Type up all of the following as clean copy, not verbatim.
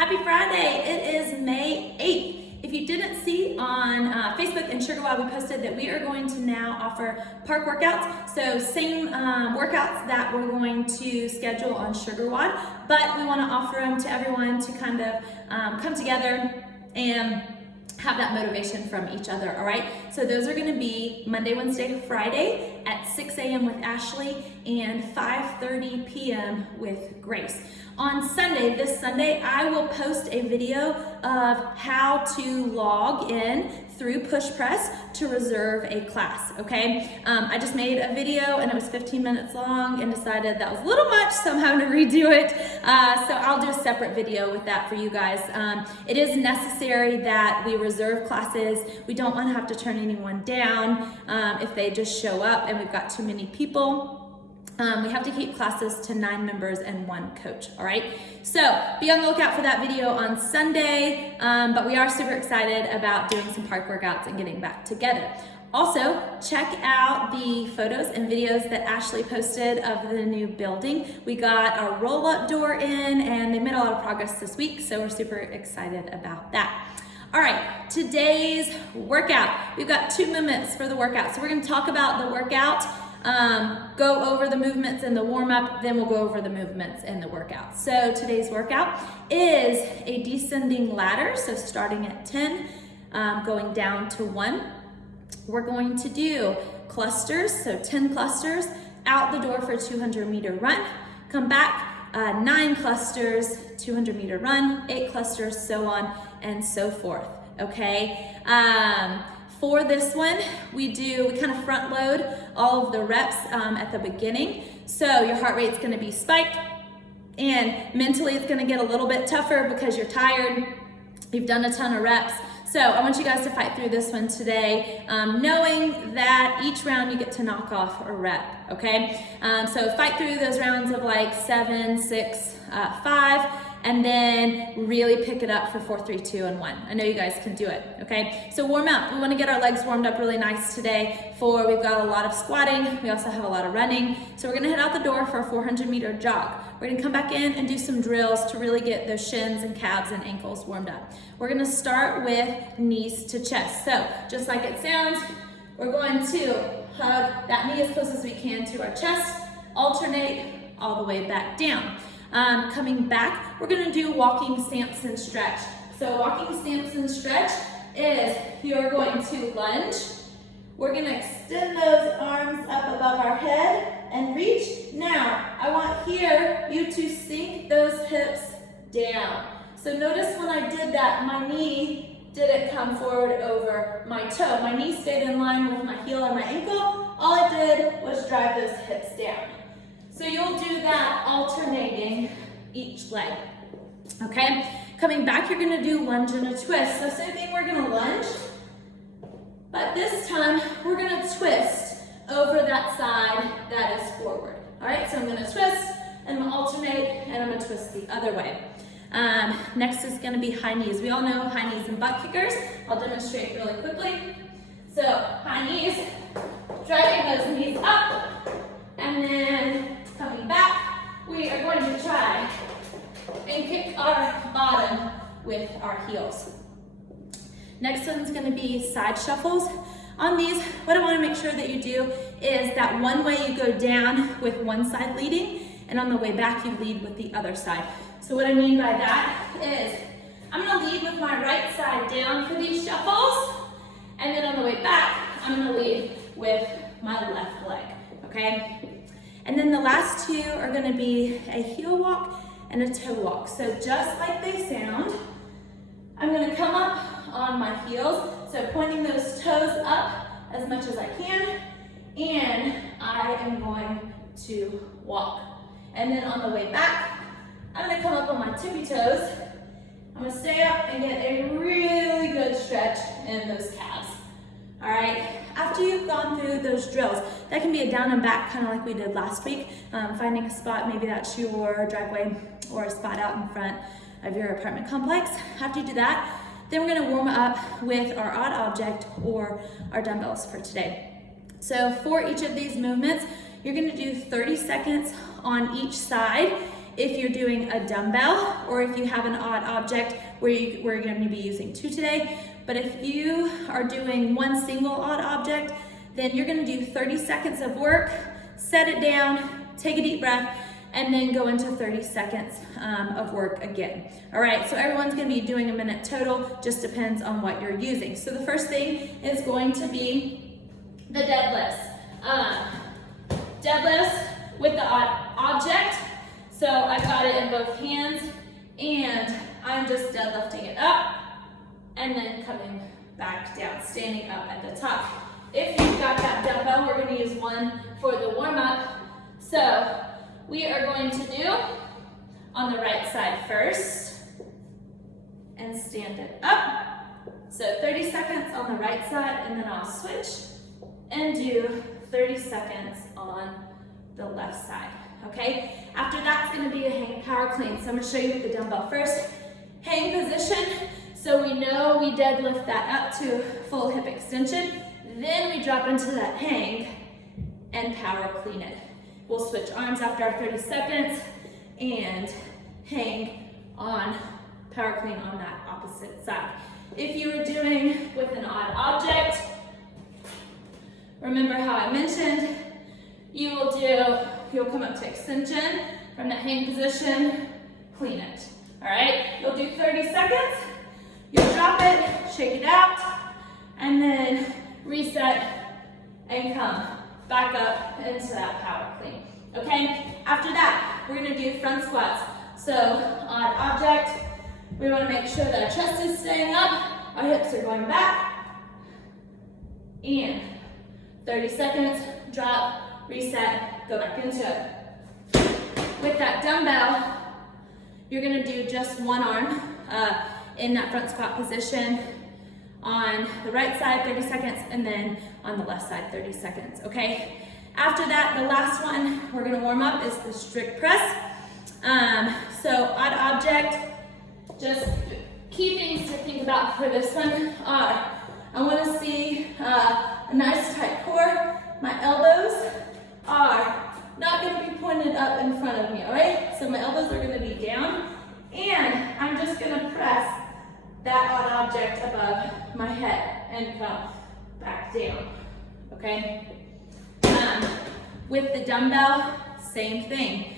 Happy Friday! It is May 8th. If you didn't see on Facebook and Sugar Wild, we posted that we are going to now offer park workouts. So same workouts that we're going to schedule on Sugar Wild, but we want to offer them to everyone to kind of come together and have that motivation from each other, all right? So those are gonna be Monday, Wednesday, Friday at 6 a.m. with Ashley and 5:30 p.m. with Grace. On Sunday, this Sunday, I will post a video of how to log in through Push Press to reserve a class, okay? I just made a video and it was 15 minutes long and decided that was a little much, so I'm having to redo it. So I'll do a separate video with that for you guys. It is necessary that we reserve classes. We don't want to have to turn anyone down if they just show up and we've got too many people. We have to keep classes to 9 members and 1 coach, all right? So be on the lookout for that video on Sunday, but we are super excited about doing some park workouts and getting back together. Also, check out the photos and videos that Ashley posted of the new building. We got our roll-up door in and they made a lot of progress this week, so we're super excited about that. All right, today's workout. We've got 2 movements for the workout. So we're gonna talk about the workout, go over the movements in the warm-up, then we'll go over the movements in the workout. So today's workout is a descending ladder, so starting at 10, going down to 1. We're going to do clusters, so 10 clusters, out the door for a 200-meter run, come back, 9 clusters, 200-meter run, 8 clusters, so on and so forth, okay? For this one, we kind of front load all of the reps at the beginning. So your heart rate's gonna be spiked and mentally it's gonna get a little bit tougher because you're tired, you've done a ton of reps. So I want you guys to fight through this one today, knowing that each round you get to knock off a rep, okay? So fight through those rounds of like 7, 6, 5, and then really pick it up for 4, 3, 2, and 1. I know you guys can do it, okay? So warm up. We want to get our legs warmed up really nice today we've got a lot of squatting. We also have a lot of running. So we're gonna head out the door for a 400-meter jog. We're gonna come back in and do some drills to really get those shins and calves and ankles warmed up. We're gonna start with knees to chest. So just like it sounds, we're going to hug that knee as close as we can to our chest, alternate all the way back down. Coming back, we're gonna do walking stance and stretch. So walking stance and stretch is you're going to lunge. We're gonna extend those arms up above our head and reach. Now, I want you to sink those hips down. So notice when I did that, my knee didn't come forward over my toe. My knee stayed in line with my heel and my ankle. All I did was drive those hips down. So you'll do that alternating each leg, okay? Coming back, you're gonna do lunge and a twist. So same thing, we're gonna lunge, but this time we're gonna twist over that side that is forward. All right, so I'm gonna twist and I'm gonna alternate and I'm gonna twist the other way. Next is gonna be high knees. We all know high knees and butt kickers. I'll demonstrate really quickly. So high knees, driving those knees up, and then coming back, we are going to try and kick our bottom with our heels. Next one's gonna be side shuffles. On these, what I wanna make sure that you do is that one way you go down with one side leading, and on the way back you lead with the other side. So what I mean by that is, I'm gonna lead with my right side down for these shuffles, and then on the way back, I'm gonna lead with my left leg, okay? And then the last 2 are gonna be a heel walk and a toe walk. So just like they sound, I'm gonna come up on my heels, so pointing those toes up as much as I can, and I am going to walk. And then on the way back, I'm gonna come up on my tippy toes. I'm gonna stay up and get a really good stretch in those calves. All right, after you've gone through those drills, that can be a down and back, kind of like we did last week, finding a spot, maybe that's your driveway or a spot out in front of your apartment complex. After you do that, then we're gonna warm up with our odd object or our dumbbells for today. So for each of these movements, you're gonna do 30 seconds on each side, if you're doing a dumbbell or if you have an odd object where we're going to be using 2 today. But if you are doing one single odd object, then you're going to do 30 seconds of work, set it down, take a deep breath, and then go into 30 seconds of work again. All right, so everyone's gonna be doing a minute total, just depends on what you're using. So the first thing is going to be the deadlifts. Deadlifts with the odd object. So I've got it in both hands, and I'm just deadlifting it up, and then coming back down, standing up at the top. If you've got that dumbbell, we're gonna use one for the warm-up. So we are going to do on the right side first and stand it up. So 30 seconds on the right side, and then I'll switch and do 30 seconds on the left side, okay? After that's gonna be a hang power clean. So I'm gonna show you with the dumbbell first. Hang position, so we know we deadlift that up to full hip extension. Then we drop into that hang and power clean it. We'll switch arms after our 30 seconds and hang on, power clean on that opposite side. If you were doing with an odd object, remember how I mentioned, you'll come up to extension from that hang position, clean it. All right, you'll do 30 seconds, you'll drop it, shake it out, and then reset and come back up into that power clean, okay? After that, we're gonna do front squats. So, odd object, we wanna make sure that our chest is staying up, our hips are going back, and 30 seconds, drop, reset, go back into it. With that dumbbell, you're gonna do just one arm in that front squat position, on the right side 30 seconds, and then on the left side 30 seconds, okay? After that, the last one we're gonna warm up is the strict press. So odd object, just key things to think about for this one are, I wanna see a nice tight core. My elbows are not gonna be pointed up in front of me, all right? So my elbows are gonna be down, and I'm just gonna press that odd object above my head and come back down, okay? With the dumbbell, same thing.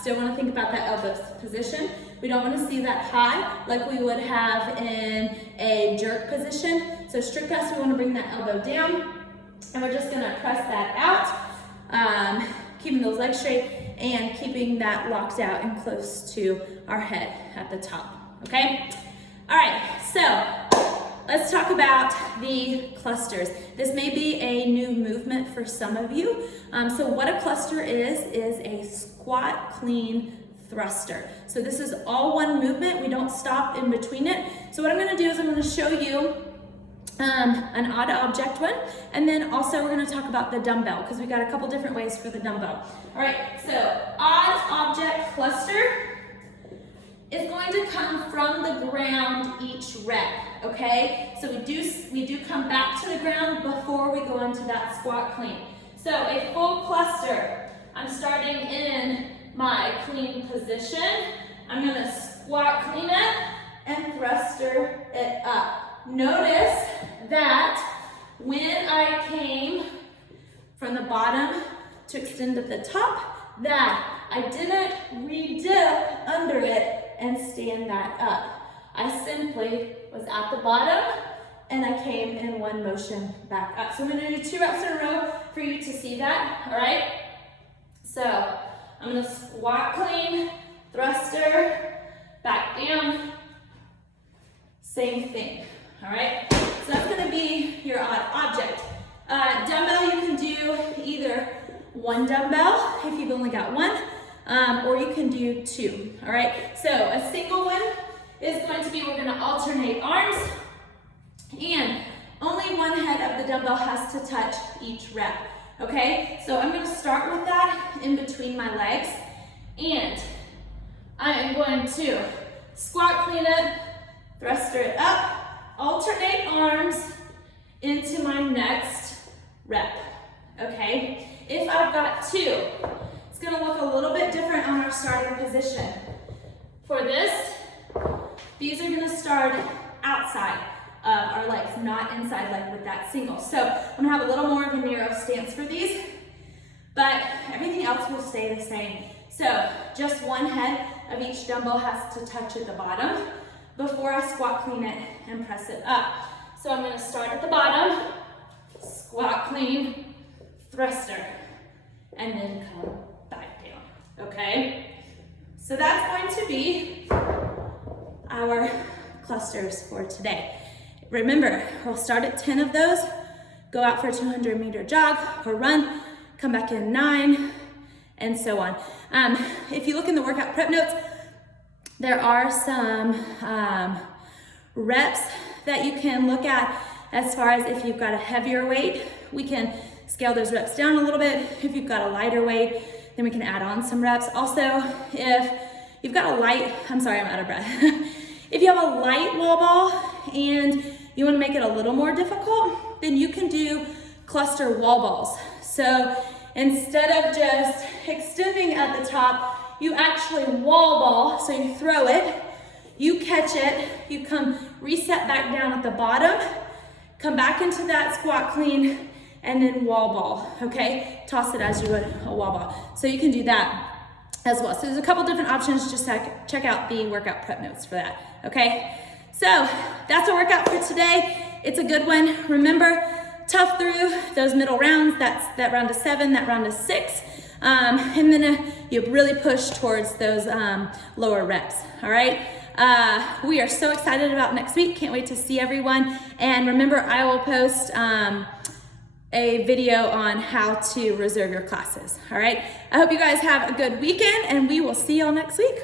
Still wanna think about that elbow position. We don't wanna see that high like we would have in a jerk position. So strict press, we wanna bring that elbow down, and we're just gonna press that out, keeping those legs straight and keeping that locked out and close to our head at the top, okay? All right, so let's talk about the clusters. This may be a new movement for some of you. So what a cluster is a squat clean thruster. So this is all one movement. We don't stop in between it. So what I'm gonna do is I'm gonna show you an odd object one, and then also we're gonna talk about the dumbbell, because we got a couple different ways for the dumbbell. All right, so odd object cluster is going to come from the ground each rep, okay? So we do come back to the ground before we go into that squat clean. So a full cluster, I'm starting in my clean position. I'm gonna squat clean it and thruster it up. Notice that when I came from the bottom to extend at the top, that I didn't re-dip under it and stand that up. I simply was at the bottom and I came in one motion back up. So I'm gonna do 2 reps in a row for you to see that, all right? So I'm gonna squat clean, thruster, back down, same thing, all right? So that's gonna be your odd object. Dumbbell, you can do either one dumbbell if you've only got one, or you can do 2, all right? So a single one is going to be, we're gonna alternate arms, and only one head of the dumbbell has to touch each rep, okay? So I'm gonna start with that in between my legs, and I am going to squat clean it, thruster it up, alternate arms into my next rep, okay? If I've got 2, it's gonna look a little bit different on our starting position. For this, these are gonna start outside of our legs, not inside like with that single. So I'm gonna have a little more of a narrow stance for these, but everything else will stay the same. So just one head of each dumbbell has to touch at the bottom before I squat clean it and press it up. So I'm gonna start at the bottom, squat clean, thruster, and then come back down, okay? So that's going to be our clusters for today. Remember, we'll start at 10 of those, go out for a 200-meter jog or run, come back in 9, and so on. If you look in the workout prep notes, there are some reps that you can look at as far as if you've got a heavier weight, we can scale those reps down a little bit. If you've got a lighter weight, then we can add on some reps. Also, if you've got a light, I'm sorry, I'm out of breath. If you have a light wall ball and you want to make it a little more difficult, then you can do cluster wall balls. So instead of just extending at the top, you actually wall ball, so you throw it, you catch it, you come reset back down at the bottom, come back into that squat clean, and then wall ball, okay? Toss it as you would a wall ball. So you can do that as well. So there's a couple different options, just check out the workout prep notes for that, okay? So that's our workout for today. It's a good one. Remember, tough through those middle rounds. That's that round of 7, that round of 6. And then you really push towards those lower reps, all right? We are so excited about next week. Can't wait to see everyone. And remember, I will post a video on how to reserve your classes, all right? I hope you guys have a good weekend, and we will see y'all next week.